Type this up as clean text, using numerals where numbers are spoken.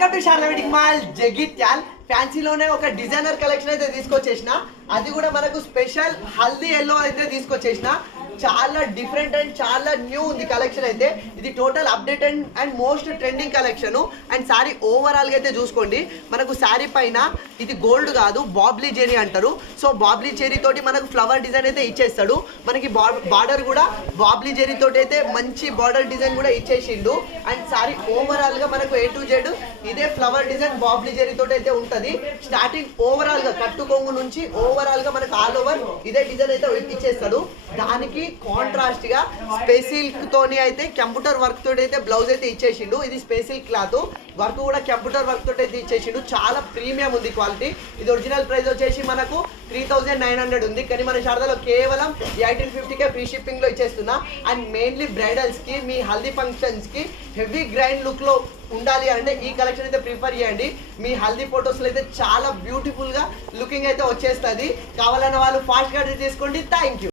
Welcome to Sharada wedding mall Jagtial. ఫ్యాన్సీలోనే ఒక designer collection అయితే తీసుకొచ్చేసిన, అది కూడా మనకు స్పెషల్ హల్దీ ఎల్లో అయితే తీసుకొచ్చేసిన. చాలా డిఫరెంట్ అండ్ చాలా న్యూ ఉంది కలెక్షన్ అయితే. ఇది total update and most trending collection. And sari ఓవరాల్గా అయితే చూసుకోండి, మనకు శారీ పైన ఇది గోల్డ్ కాదు బాబ్లీ జెరీ అంటారు. సో బాబ్లీ జెరీ తోటి మనకు ఫ్లవర్ డిజైన్ అయితే ఇచ్చేస్తాడు. మనకి బార్డర్ కూడా బాబ్లీ జెరీ తోటి అయితే మంచి బార్డర్ డిజైన్ కూడా ఇచ్చేసిండు. అండ్ శారీ ఓవరాల్గా మనకు A to Z ఇదే ఫ్లవర్ డిజైన్ బాబ్లీ జెరీ తోటి అయితే ఉంటుంది. స్టార్టింగ్ ఓవరాల్గా కట్టు కొంగు నుంచి ఓవరాల్గా మనకు ఆల్ ఓవర్ ఇదే డిజైన్ అయితే ఇచ్చేస్తాడు. దానికి కాంట్రాస్ట్ గా స్పెసిల్క్ తోని అయితే కంప్యూటర్ వర్క్ తోటి అయితే బ్లౌజ్ అయితే ఇచ్చేసిండు. ఇది స్పెసిల్ క్లాత్ వర్క్ కూడా కంప్యూటర్ వర్క్ తోటి అయితే ఇచ్చేసిండు. చాలా ప్రీమియం ఉంది క్వాలిటీ. ఇది ఒరిజినల్ ప్రైస్ వచ్చేసి మనకు 3900 ఉంది, కానీ మన శారదాలో కేవలం 1850కే ఫ్రీ షిప్పింగ్ లో ఇచ్చేస్తున్నా. అండ్ మెయిన్లీ బ్రైడల్స్ కి, మీ హల్దీ ఫంక్షన్స్ కి హెవీ గ్రైండ్ లుక్ లో ఉండాలి అంటే ఈ కలెక్షన్ అయితే ప్రిఫర్ చేయండి. మీ హల్దీ ఫొటోస్లో అయితే చాలా బ్యూటిఫుల్ గా లుకింగ్ అయితే వచ్చేస్తుంది. కావాలన్న వాళ్ళు ఫాస్ట్ గా తీసుకోండి. Thank you.